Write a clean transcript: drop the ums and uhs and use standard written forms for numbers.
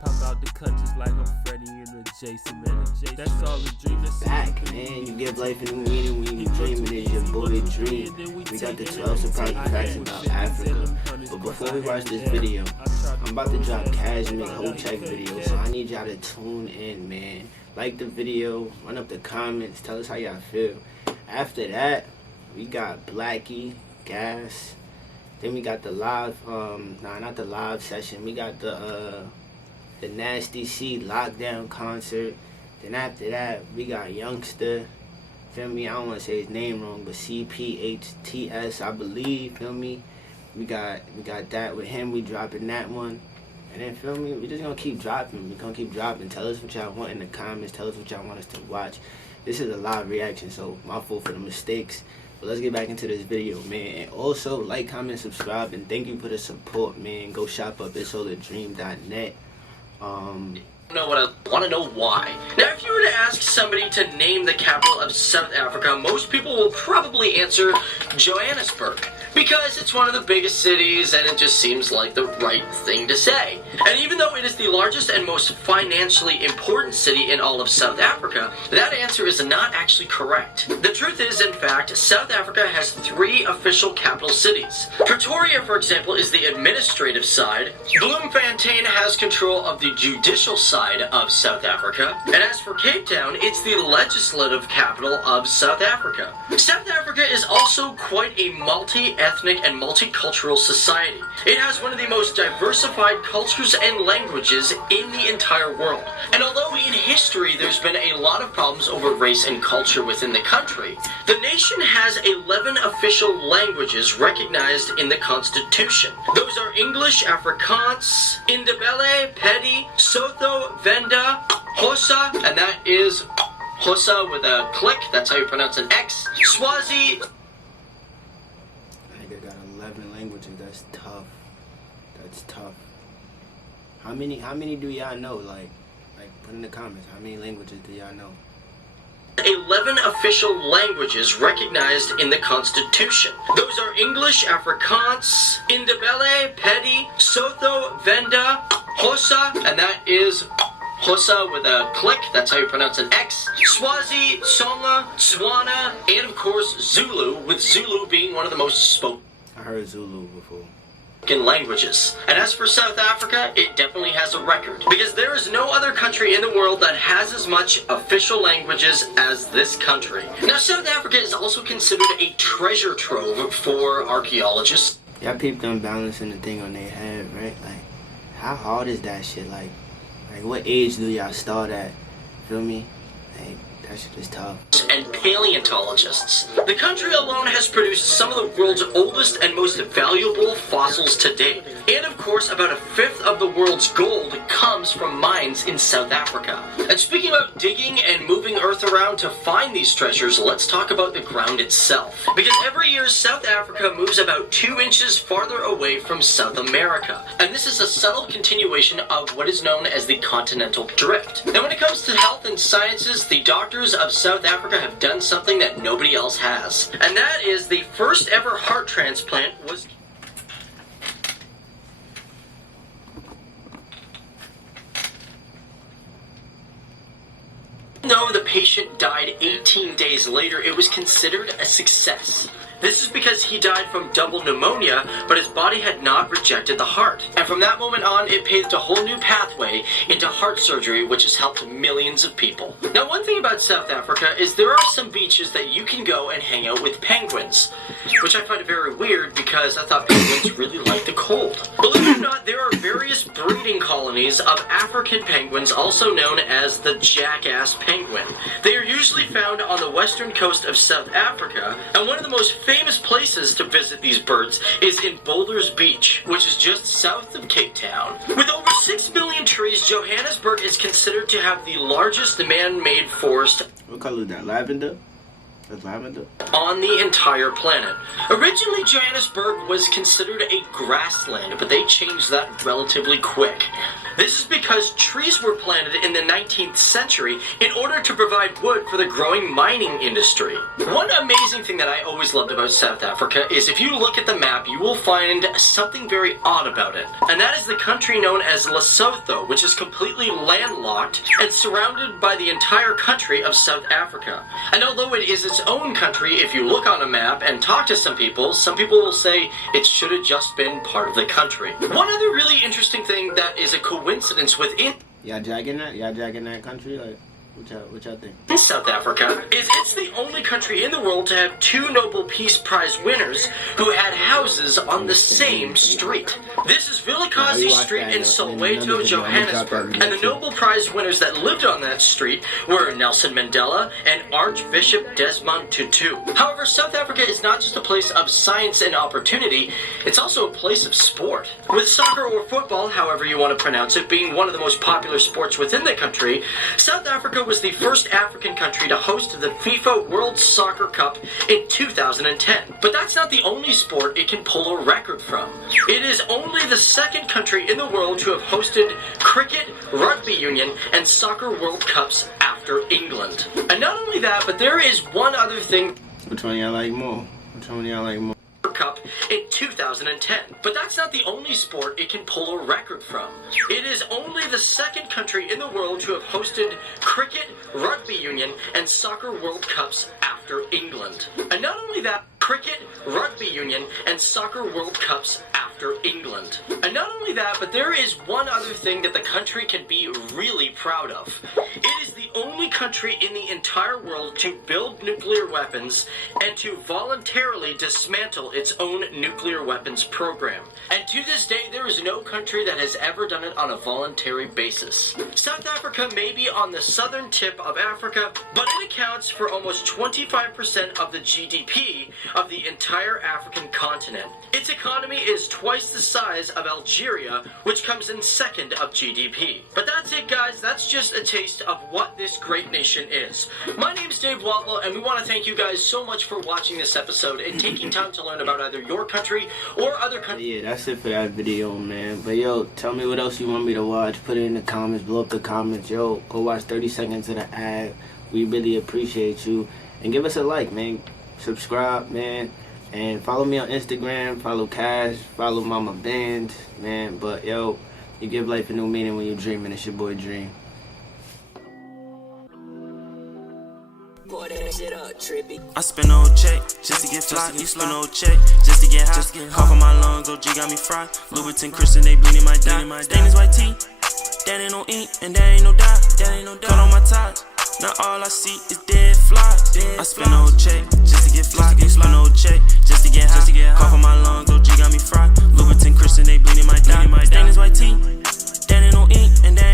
Pop out the cut just like I'm Freddy and the Jason, man. That's all a dream. That's back, man. You give life a new meaning when you dream. It is your boy Dream. We got the 12 surprising facts about Africa. But before we watch this video, I'm about to drop cash and make whole check video. So I need y'all to tune in, man. Like the video, run up the comments, tell us how y'all feel. After that, we got Blackie, Gas. Then we got the live, not the live session. We got the Nasty C lockdown concert. Then after that, we got Youngster. Feel me? I don't want to say his name wrong, but CPHTS, I believe. Feel me? We got that with him. We dropping that one. And then, feel me? We just gonna keep dropping. We gonna keep dropping. Tell us what y'all want in the comments. Tell us what y'all want us to watch. This is a live reaction, so my fault for the mistakes. But let's get back into this video, man. And also, like, comment, subscribe, and thank you for the support, man. Go shop up ITSALLADREAMTV. I want to know why. Now, if you were to ask somebody to name the capital of South Africa, most people will probably answer Johannesburg, because it's one of the biggest cities and it just seems like the right thing to say. And even though it is the largest and most financially important city in all of South Africa, that answer is not actually correct. The truth is, in fact, South Africa has 3 official capital cities. Pretoria, for example, is the administrative side. Bloemfontein has control of the judicial side of South Africa. And as for Cape Town, it's the legislative capital of South Africa. South Africa is also quite a multi-ethnic and multicultural society. It has one of the most diversified cultures and languages in the entire world. And although in history there's been a lot of problems over race and culture within the country, the nation has 11 official languages recognized in the Constitution. Those are English, Afrikaans, Indebele, Pedi, Sotho, Venda, Xhosa, and that is Xhosa with a click, that's how you pronounce an X, Swazi. Nigga got 11 languages, that's tough. That's tough. How many do y'all know? Like put in the comments, how many languages do y'all know? 11 official languages recognized in the Constitution. Those are English, Afrikaans, Indebele, Pedi, Sotho, Venda, Xhosa, and that is Xhosa with a click, that's how you pronounce an X, Swazi, Tsonga, Tswana, and of course Zulu, with Zulu being one of the most spoken. I heard Zulu before. Languages. And as for South Africa, it definitely has a record, because there is no other country in the world that has as much official languages as this country. Now, South Africa is also considered a treasure trove for archaeologists. Y'all peep them balancing the thing on their head, right? Like, how hard is that shit? Like what age do y'all start at? Feel me? Like, that shit is tough. And paleontologists. The country alone has produced some of the world's oldest and most valuable fossils to date. And of course, about 1/5 of the world's gold comes from mines in South Africa. And speaking about digging and moving earth around to find these treasures, let's talk about the ground itself. Because every year, South Africa moves about 2 inches farther away from South America. And this is a subtle continuation of what is known as the continental drift. Now, when it comes to health and sciences, the doctors of South Africa have done something that nobody else has. And that is the first ever heart transplant was... Though the patient died 18 days later, it was considered a success. This is because he died from double pneumonia, but his body had not rejected the heart. And from that moment on, it paved a whole new pathway into heart surgery, which has helped millions of people. Now, one thing about South Africa is there are some beaches that you can go and hang out with penguins, which I find very weird because I thought penguins really like the cold. Believe it or not, there are various breeding colonies of African penguins, also known as the jackass penguin. They are usually found on the western coast of South Africa, and one of the most famous places to visit these birds is in Boulders Beach, which is just south of Cape Town. With over 6 million trees, Johannesburg is considered to have the largest man-made forest. What color is that? Lavender? That's lavender? On the entire planet. Originally, Johannesburg was considered a grassland, but they changed that relatively quick. This is because trees were planted in the 19th century in order to provide wood for the growing mining industry. One amazing thing that I always loved about South Africa is if you look at the map, you will find something very odd about it. And that is the country known as Lesotho, which is completely landlocked and surrounded by the entire country of South Africa. And although it is its own country, if you look on a map and talk to some people will say it should have just been part of the country. One other really interesting thing that is a coincidence within Y'all jacking that? Y'all jacking that country? Like, what y'all think? in South Africa is it's the only country in the world to have two Nobel Peace Prize winners who had houses on the same street. This is Vilakazi Street in Soweto, Johannesburg, and the Nobel Prize winners that lived on that street were Nelson Mandela and Archbishop Desmond Tutu. However, South Africa is not just a place of science and opportunity, it's also a place of sport. With soccer or football, however you want to pronounce it, being one of the most popular sports within the country, South Africa was the first African country to host the FIFA World Soccer Cup in 2010. But that's not the only sport it can pull a record from. It is only the second country in the world to have hosted cricket, rugby union, and soccer World Cups after England. And not only that, but there is one other thing. Which one y'all like more? Which one y'all like more? Cup in 2010. But that's not the only sport it can pull a record from. It is only the second country in the world to have hosted cricket, rugby union, and soccer World Cups after England. And not only that, cricket, rugby union, and soccer World Cups after England. And not only that, but there is one other thing that the country can be really proud of. It is the only country in the entire world to build nuclear weapons and to voluntarily dismantle its own nuclear weapons program. And to this day, there is no country that has ever done it on a voluntary basis. South Africa may be on the southern tip of Africa, but it accounts for almost 25% of the GDP of the entire African continent. Its economy is twice the size of Algeria, which comes in second of GDP. But that's it, guys. That's just a taste of what this great nation is. My name's Dave Watlow, and we want to thank you guys so much for watching this episode and taking time to learn about either your country or other countries. Yeah, that's it for that video, man. But yo, tell me what else you want me to watch. Put it in the comments, blow up the comments. Yo, go watch 30 seconds of the ad. We really appreciate you. And give us a like, man. Subscribe, man. And follow me on Instagram. Follow Cash. Follow Mama Band, man. But yo, you give life a new meaning when you're dreaming. It's your boy Dream. I spend no check just to get fly. You spend no check just to get high. Cough on my lungs, OG got me fried. Louboutin Christian, they bleeding my dye. Stain is white tea. That ain't no ink and that ain't no dye. Cut on my ties. Now all I see is dead flies. I spend no check just to get fly. You spend no check just to get high. Cough on my lungs, OG got me fried. Louboutin Christian, they bleeding my dye. Stain is white tea. That ain't no ink and that ain't